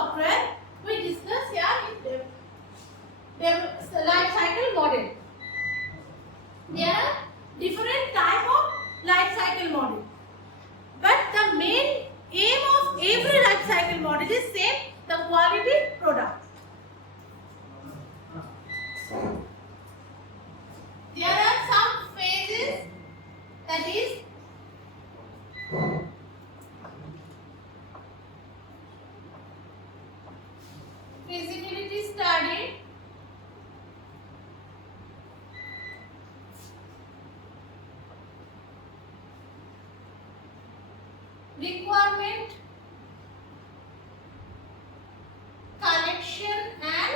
software, we discuss here is the life cycle model. There are different type of life cycle model, but the main aim of every life cycle model is same, the quality product. There are some phases, that is feasibility study, requirement collection and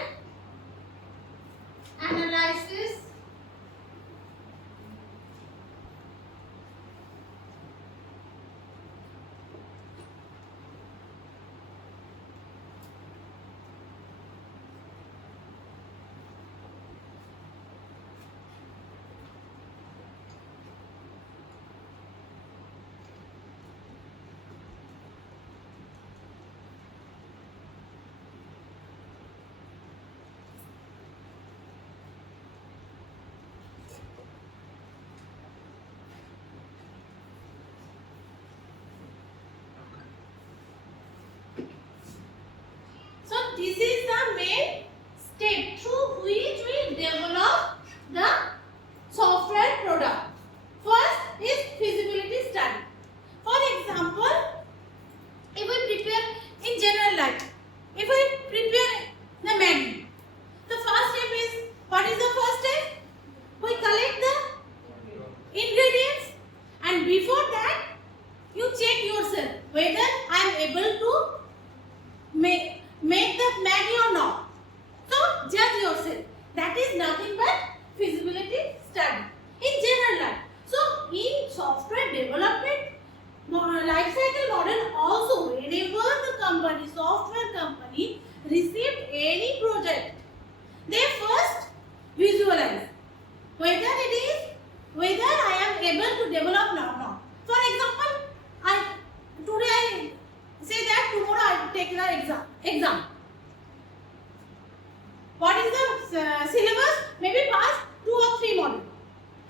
analysis, so this is the main step through which we develop the software product. First is feasibility study. For example, if we prepare in general life, if we prepare the Maggi, the first step is, what is the first step? We collect the ingredients, and before that you check yourself whether I am able to make the Maggi or not. So judge yourself. That is nothing but feasibility study in general life. So in software development life cycle model also, whenever the company, software company received any project, they first visualize whether I am able to develop or not. For example, today I say that tomorrow I will take the exam. What is the syllabus? Maybe past 2 or 3 modules.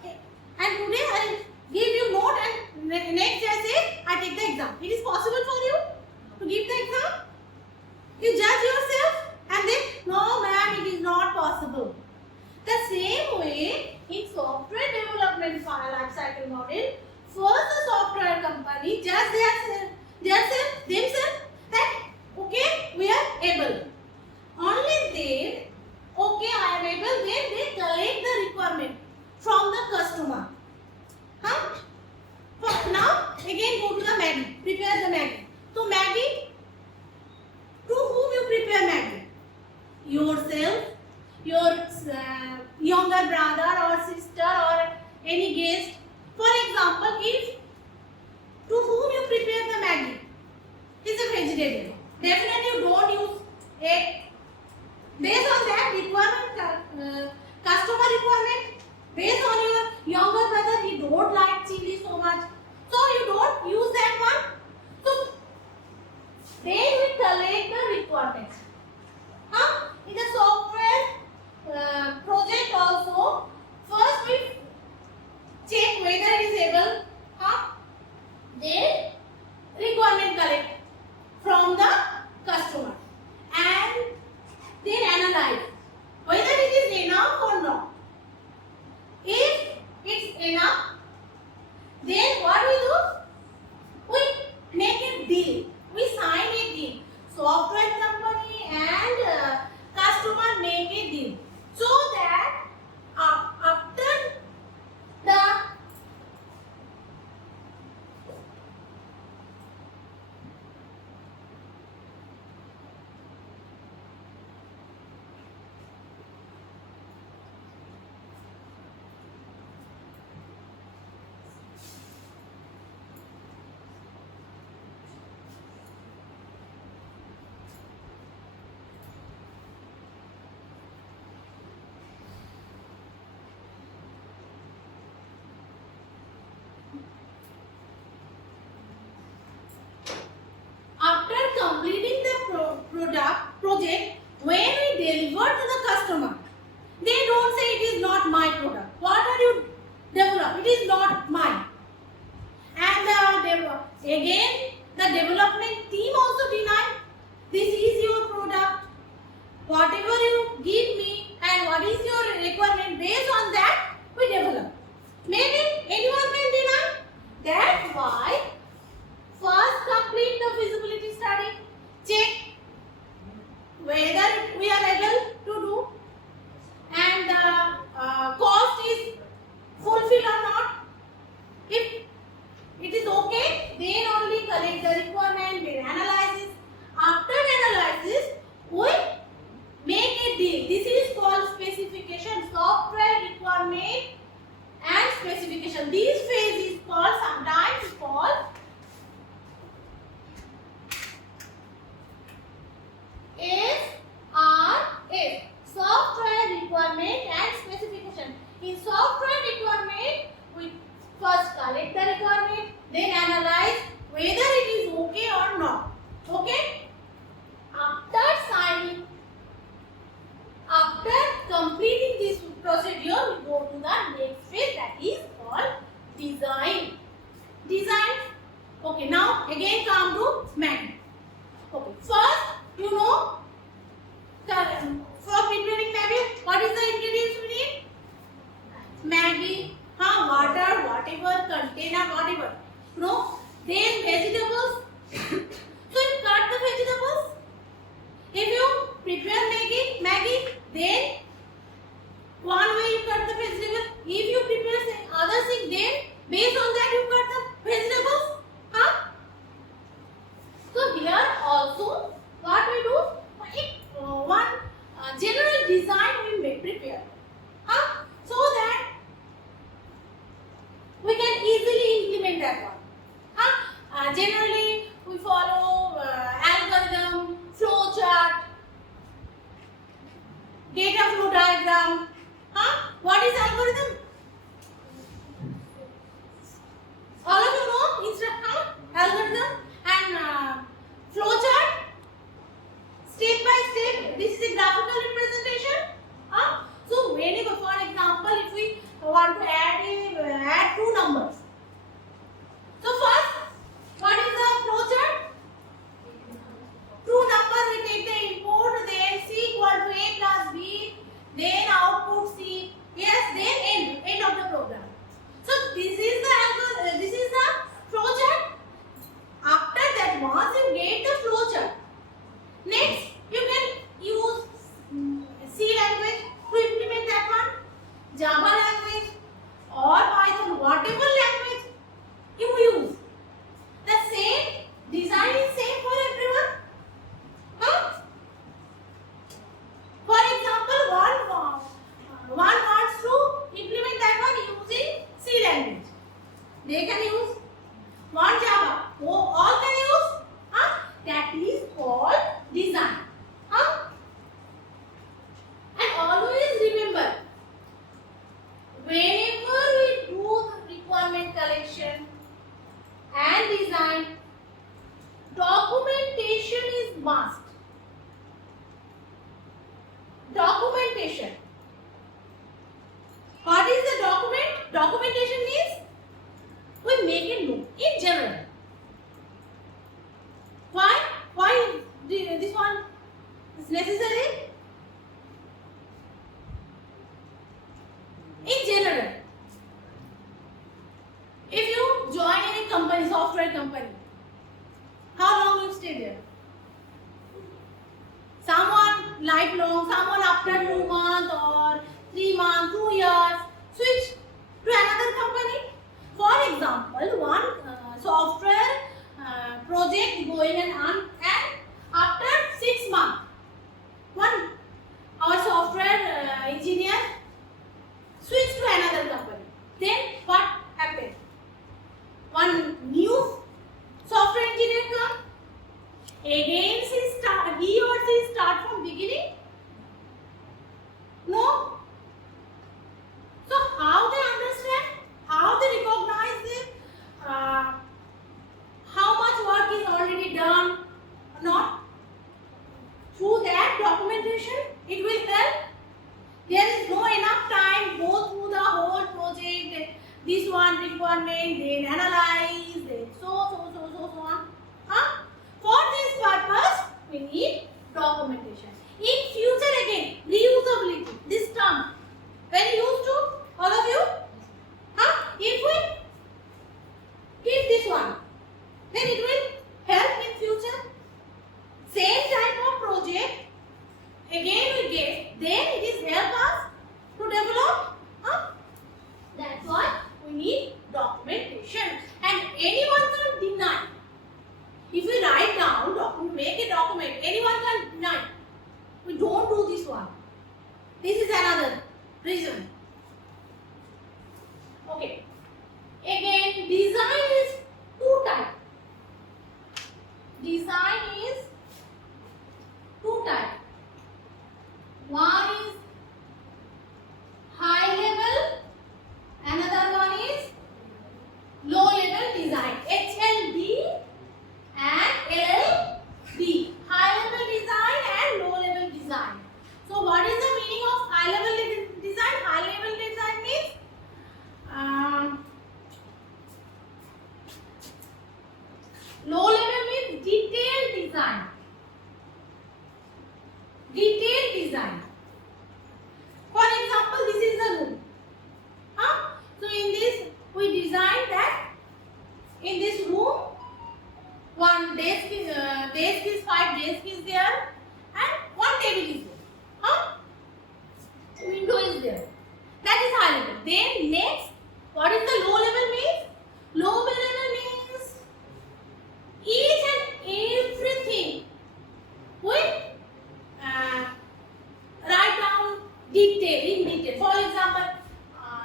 Okay. And today I give you note, and next day I say I take the exam. It is possible for you to give the exam? You judge yourself and then, no ma'am, it is not possible. The same way in software development life cycle model, first the software company judge themselves that okay, we are able. Only then, okay, I am able, then they collect the requirement from the customer. Now again go to the Maggi, prepare the Maggi. So Maggi, to whom you prepare Maggi? Yourself, your younger brother or sister or any guest. For example, if to whom you prepare the Maggi is a vegetarian, definitely you don't use egg. Based on that requirement, customer requirement, based on your younger brother, he don't like chili so much, so you don't use that one. So then we collect the requirements. In the software project also, first we check whether it is able. Then requirement collect from the customer and then analyze whether it is enough or not. If it's enough, then what we do? We make a deal. We sign a deal. So whatever you give me and what is your requirement, based on that we develop. Maybe anyone can deny. That's why first complete the feasibility study. Check whether we are able to do and the cost is fulfilled or not. If it is okay, then only collect the requirement, then analysis. After analysis, we make a deal. This is called specification, software requirement and specification. This phase is called, sometimes called SRS, software requirement and specification. In software requirement, we first collect the requirement, then analyze whether it is okay or not. Okay? After completing this procedure, we go to the next phase, that is called design. Design. Okay, now again come to Maggie. Okay, first you know for preparing Maggie, what is the ingredients we need? Maggie, water, whatever, container, whatever. No, then vegetables. So you cut the vegetables. If you prepare Maggie, then one way you cut the vegetable. If you prepare other thing, then based on that you cut the vegetables. So here also what we do, one general design we prepare. So that we can easily implement that one. Generally we follow algorithm, flow chart, data flow diagram. What is algorithm? All of you know algorithm and flow chart. Step by step, this is a graphical representation. So whenever, for example, if we want to add two numbers. So first, what is the flow chart? Two numbers, we take the input, then C equal to A plus B, then output C. Yes, then end of the program. So this is the flow chart. After that, once you get the flow chart, next you can use C language to implement that one, Java language or Python, whatever language you use. The same design is same for everyone. For example, one wants to implement that one using C language. They can use one Java. All can use. That is called design. And always remember, whenever we do the requirement collection and design, documentation is must. Documentation. What is the document? Documentation means we make a note in general. Why? Why this one is necessary? In general, if you join any company, software company, how long you stay there? Someone lifelong, someone after 2 months or 3 months, 2 years, switch to another company. For example, one software project going on, and after 6 months, our software engineer switch to another company. Then what happened? One new software engineer come. Again he or she start from beginning? No. So how they understand? How they recognize this? How much work is already done or not? Through that documentation, it will help. There is no enough time go through the whole project. This one requirement, then analyze, then so on. For this purpose, we need documentation. In future This is another reason. Okay. Again, design is two types. Design is two types. One is high level, another one is low level design. HLD and LLD. High level design and low level design. So what is the meaning of high level design? High level design means low level means detailed design. Detailed design. For example, this is the room. So in this we design that in this room one desk is 5 desk is there and one table is there. Window is there. That is high level. Then next, what is the low level means? Low level means each and everything we write down in detail. For example,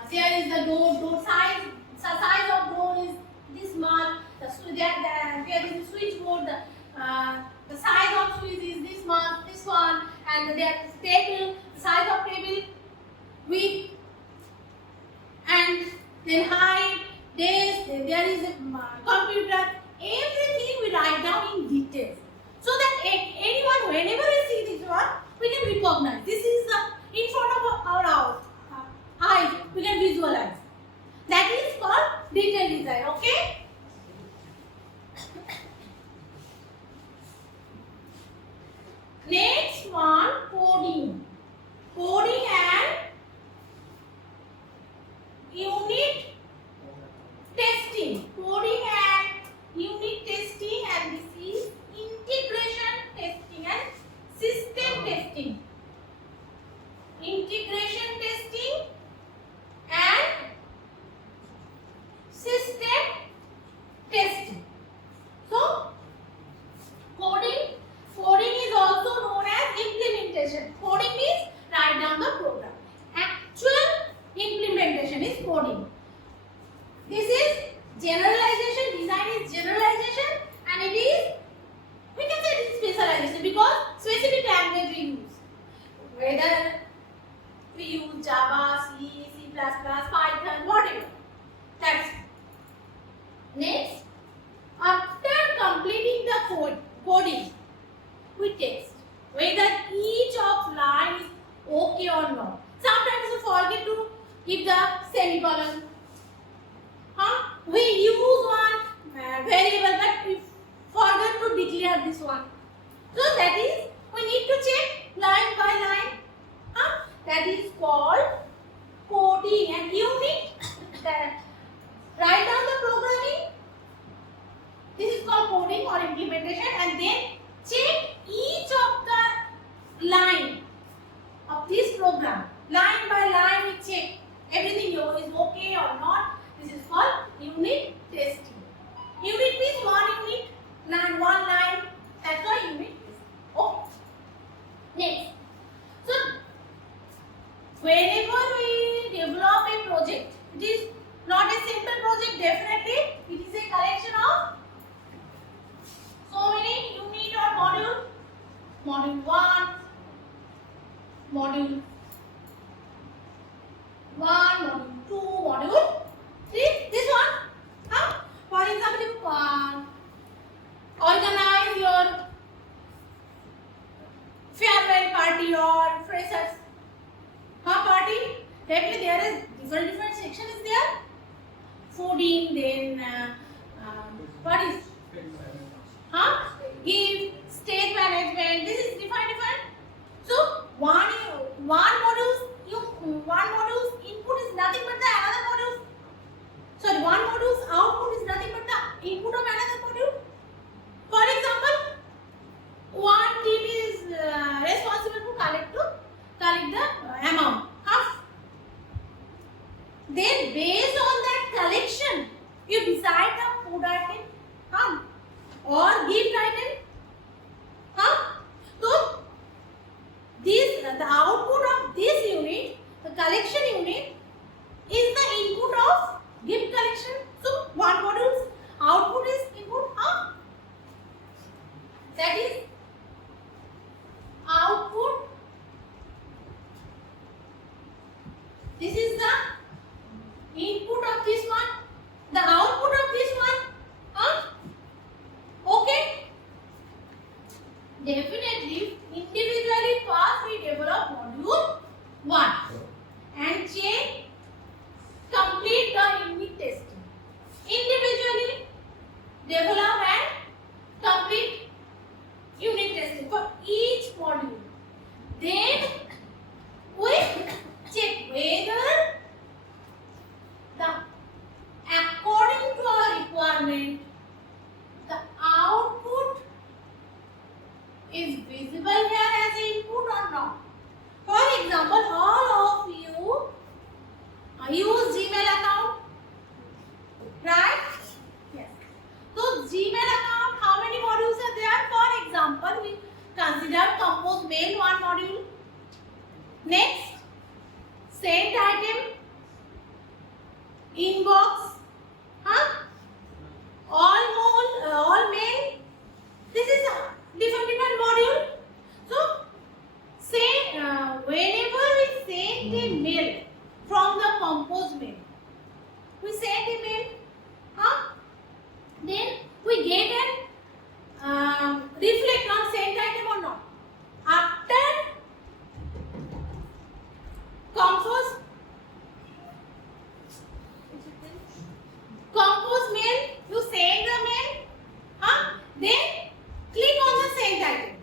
there is the door size. The size of door is this much. There is a switchboard. The size of switch is this much. This one, and there is table. The size of table, width, and then height. There is a computer. Everything we write down in details, so that anyone, whenever we see this one, we can recognize. This is in front of our eyes. We can visualize. That is called detailed design. Okay. Next one, coding. Coding and unit testing. Coding and unit testing, and this is integration testing and system testing. Integration testing and system testing. So coding is also known as implementation. Coding means write down the program. Actual implementation is coding. This is generalization. Design is generalization, and it is, we can say it is specialization, because specific language we use. Whether we use Java, C, C++, Python, whatever. That's it. Next, after completing the coding, we test whether each of line is okay or not. Sometimes we forget to give the semicolon. We use one variable, but we forget to declare this one. So that is, we need to check line by line. That is called coding. And unit, write down the programming. This is called coding or implementation, and then check each of the line of this program. Line by line we check everything is okay or not. This is called unit testing. Unit means one unit, one line. That's why unit testing. Okay. Next. So whenever we develop a project, it is not a simple project. Definitely, it is a collection of so many unit or module. Module 1, module 1, module 2, module 3. This one. For example, you organize your farewell party or freshers party. Definitely there is different sections there. Fooding, then what is give, stage management. This is different. So one module's input is nothing but the another module. So one module's output is nothing but the input of another module. For example, one team is responsible to collect the amount. Then based on that collection, you decide the food item or gift item. So the output of this collection unit is the input of gift collection. So one module's output is input. That is output. This is the input of this one. The output of this one. Okay. Definitely, individually first we develop module 1 and check complete the unit testing. Individually develop and complete unit testing for each module. Then we check whether according to our requirement the output is visible here as an input or not. For example, all of you use Gmail account, right? Yes. So Gmail account, how many modules are there? For example, we consider compose mail one module. Next, sent item, inbox, all mail. This is a different module. So say whenever we send a mail from the compose mail, we send a mail, then we get an reflect on sent item or not. After compose mail, you send the mail, then click on the sent item.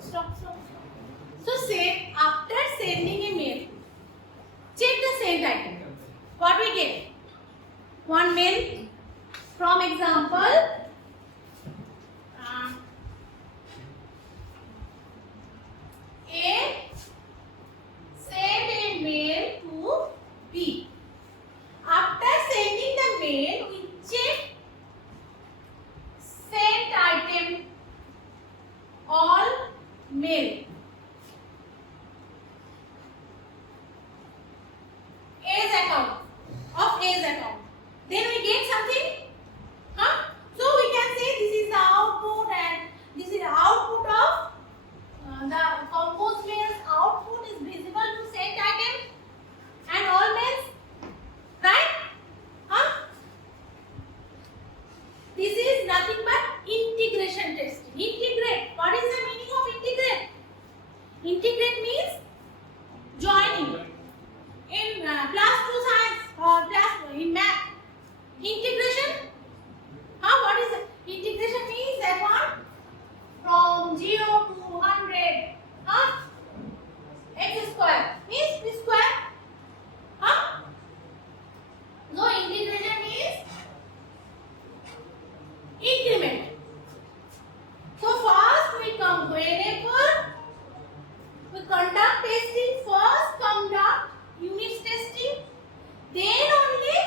Stop. So say after sending a mail, check the sent item. What we get? One mail from example. A send a mail to B. After sending the mail, we check sent item all mail. A's account of A's account. Then we get something. So we can say this is the output and this is the output of the compose mail's output is visible to sent item and all mails. Right? This is nothing but integration testing. Integrate. What is the meaning of integrate? Integrate means joining. In class 2 science or class in math, integration. What is it? Integration means that one from 0 to 100. X square means p square. So integration means increment. So first we come whenever we conduct testing, first conduct unit testing, then only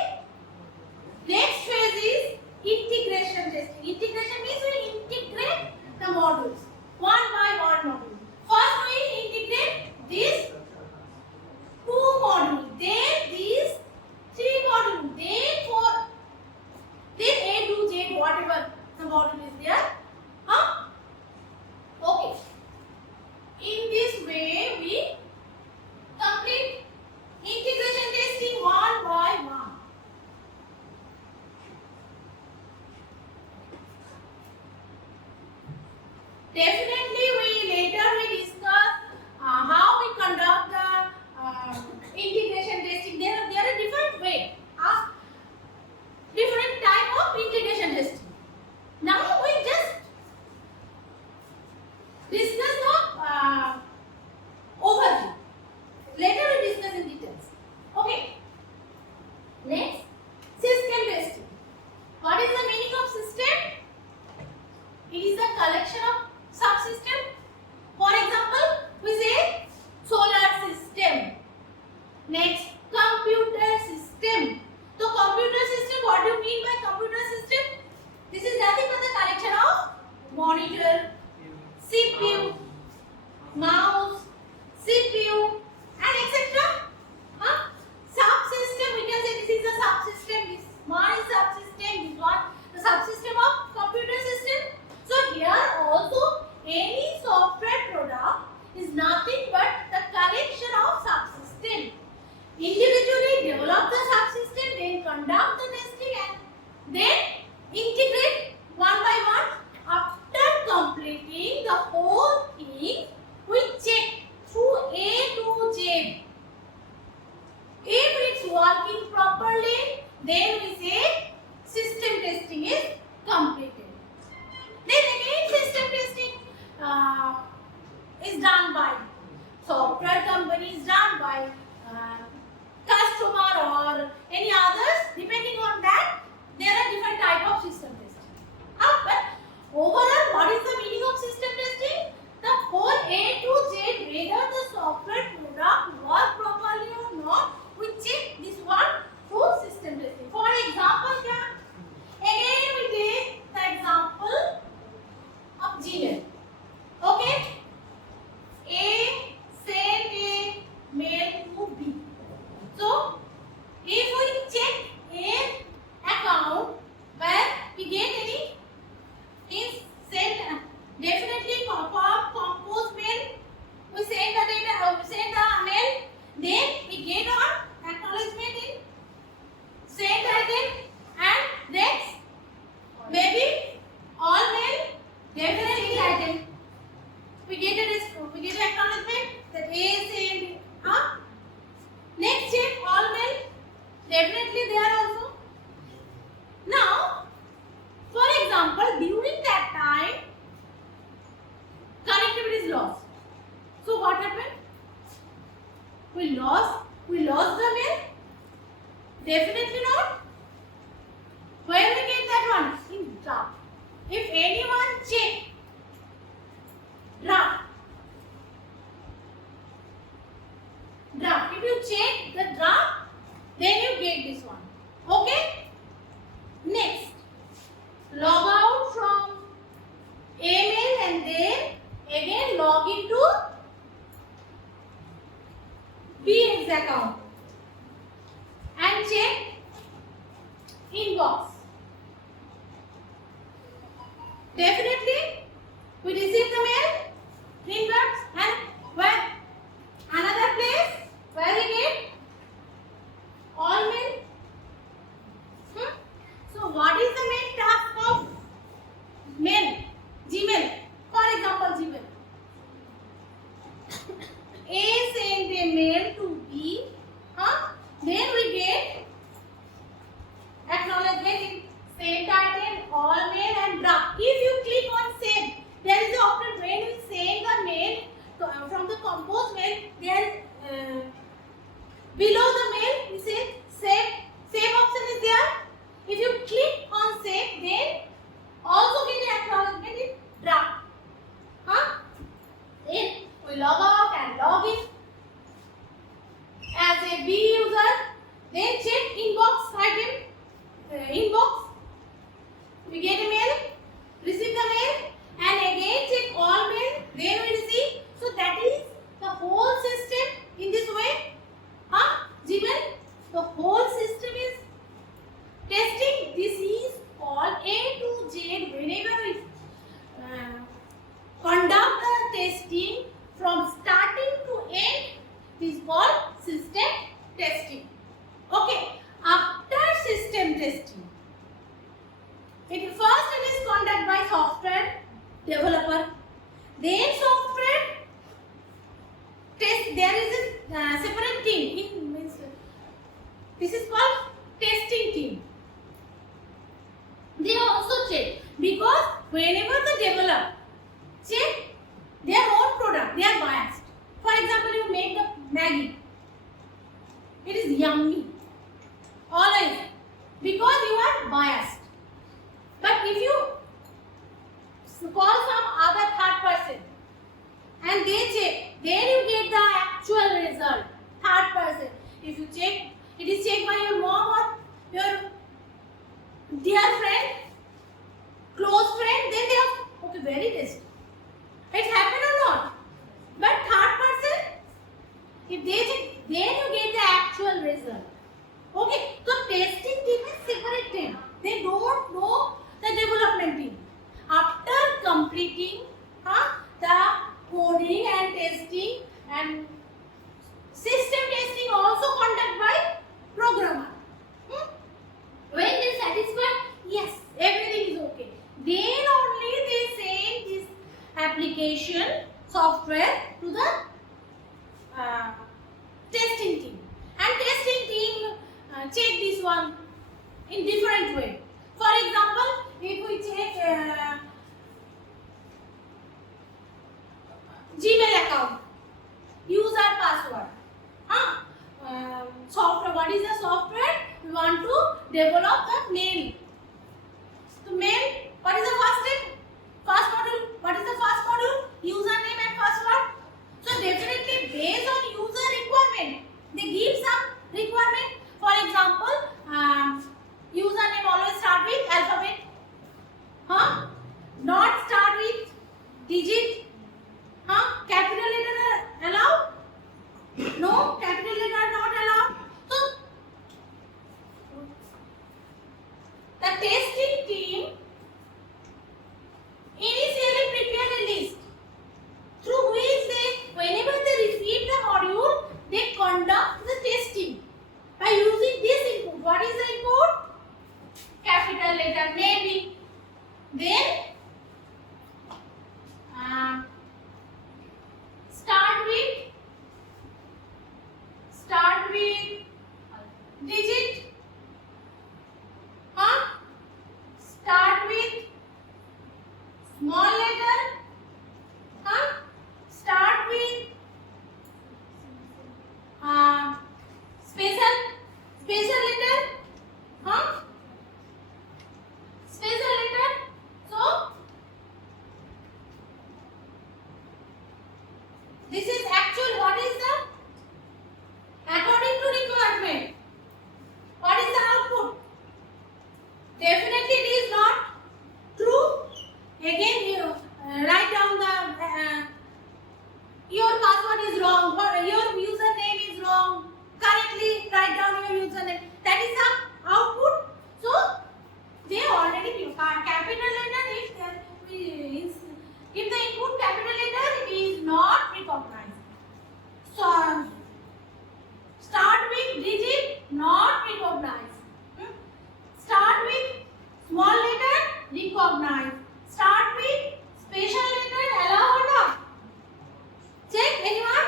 next phase is integration testing. Integration means we integrate the modules one by one module. First we integrate these 2 modules, then these 3 modules, then 4, then A to Z, whatever the module is there. Okay. In this way we complete integration testing one by one. Definitely later we discuss how we conduct the integration testing. There are different way, different type of integration testing. Now we just discuss the overview. Later we discuss in details. Okay. Next, system testing. What is the meaning of system? It is the collection of subsystem. For example, we say solar system. Next, computer system. So computer system, what do you mean by computer system? This is nothing but the collection of monitor, CPU, mouse, CPU and etc. is done by software company, is done by customer or any others. Depending on that, there are different type of system testing. But overall, what is the meaning of system testing? The whole A to Z, whether the software product work properly or not, we check this one through system testing. For example, again we take the example of Gmail. Okay, A send a mail to B. So if we check A account where we get any is send, definitely pop-up compose mail, we send the data, send the mail, then we get on acknowledgement in send again, and next maybe all mail, definitely item. We get a response, we get an acknowledgement that A send, next check all mail, definitely there also. Now, for example, during that time, connectivity is lost. So what happened? We lost the mail? Definitely not. Where we get that one? In draft. If anyone check draft, if you check the draft, then you get this one. Okay? Next, log out from email and then again log into BX account and check inbox. Definitely, we receive the mail, inbox, and where? Another place where we get all mail. So what is the main task of mail? Gmail. For example, Gmail. A send a mail to B. Then we get acknowledgement in send item, all mail and draft. If you click on save, there is an option when we send the mail from the compose mail. There below the mail we say save. Save option is there. If you click on save, then also get an acknowledgement in draft. Then we log out and log in as a B user. Then check inbox item. Inbox. We get a mail, receive the mail, and again check all mail. Then we receive. So that is the whole system in this way. Gmail. The whole system is testing. This is called A to Z. Whenever we conduct the testing from starting to end, this is called system testing. Okay. After system testing, it is conducted by software developer. Then software test. There is a separate team. This is called testing team. They also check, because whenever they develop, check their own product, they are biased. For example, you make the Maggi. It is yummy. Always. Because you are biased. But if you call some other third person and they check, then you get the actual result. Third person. If you check, it is checked by your mom or your dear friend, close friend, then they are, okay, very tasty. It happened or not? But third person, if they check, then you get the actual result. Okay, so testing team is separate team. They don't know the development team. After completing the coding and testing and system testing also conducted by programmer. When they satisfied, yes, everything is okay. Then only they send this application software to the testing team. And testing team check this one in different way. For example, if we check Gmail account, user password. Software. What is the software? We want to develop the mail. So mail. What is the first step? First module. What is the first module? Username and password. So definitely based on user requirement, they give some requirement. For example, username always start with alphabet. Not start with digit. Capital letter allowed? No, capital letter not allowed. So the testing team initially prepare a list through which they, whenever they receive the module, they conduct the testing by using this input. What is the input? Capital letter maybe. Then start with digit. Start with small letter. Start with special letter. Special letter. So this is actual. What is the according to requirement? What is the output? Definitely it is not true. Again, you write down the your password is wrong. Your username is wrong. Correctly write down your username. That is the output. So they already capital letter. If the input capital letter, it is not recognized. So start with digit, not recognized. Start with small letter, recognized. Start with special letter, allow or not? Check, anyone?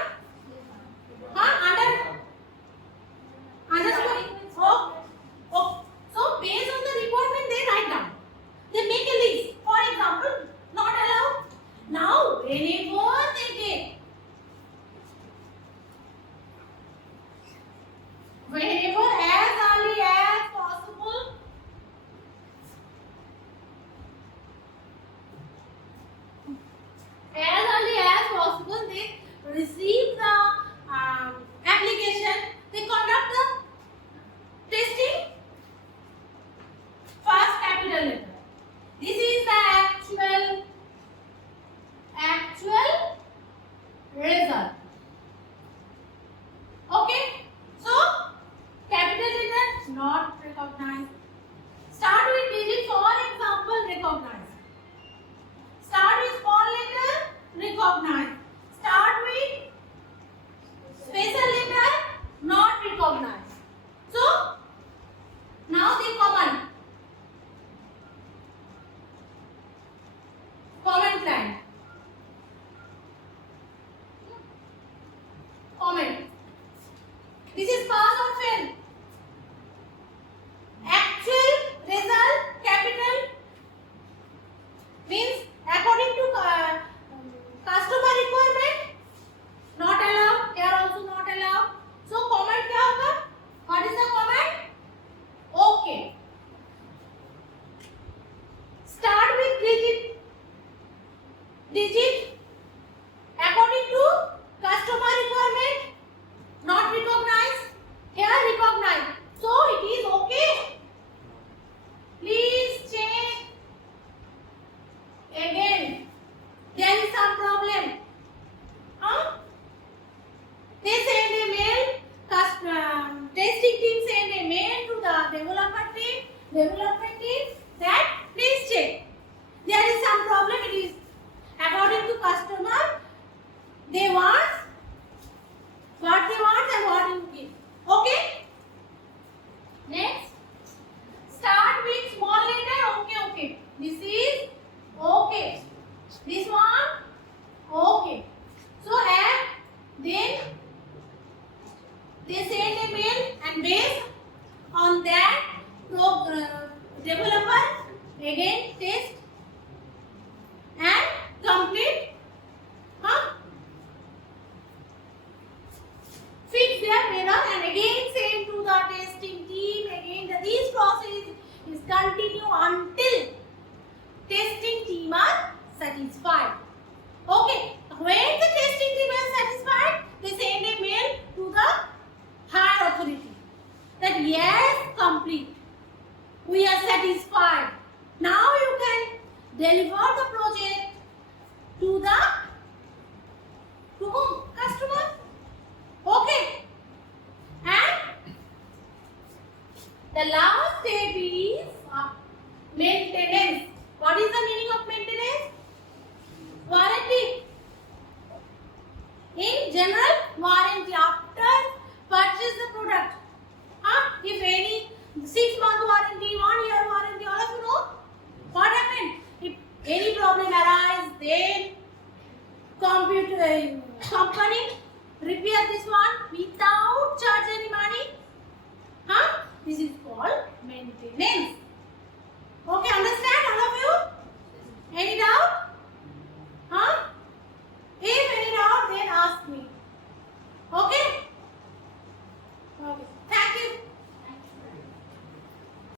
Oh. So based on the requirement, they write down. They make a list. For example, not allowed. Now, whenever they get, as early as possible, they receive the application, they conduct the testing. First capital letter. This is the actual result. Okay. So capital letter not recognized. Start with digit, for example, recognized. Start with small letter, recognized. Start with special letter, not recognized. So now the comment line. Comment. This is pass or fail. Actual result, capital, means according to customer requirement, not allowed. Here also not allowed. So comment क्या होगा? What is the comment? Okay. Start with digit according to customer requirement, not recognized. Here recognized. So it is okay. Please check again. There is some problem. They send a mail. Testing team send a mail to the development team that please check. There is some problem. It is according to customer. They want what they want and what you give. Okay. Next. Start with small letter. Okay. This is okay. This one okay. So then they send a mail and based on that developer again test and complete their error, and again send to the testing team. Again, this process is continue until testing team are satisfied. Okay, when the testing team is satisfied, they send a mail to the higher authority that yes, complete. We are satisfied. Now you can deliver the project to whom? Customer. Okay. And the last step is maintenance. What is the meaning of maintenance? Warranty. In general, warranty after purchase the product. If any 6-month warranty, 1-year warranty, all of you know what happened. If any problem arises, then company repair this one without charge any money. This is called maintenance.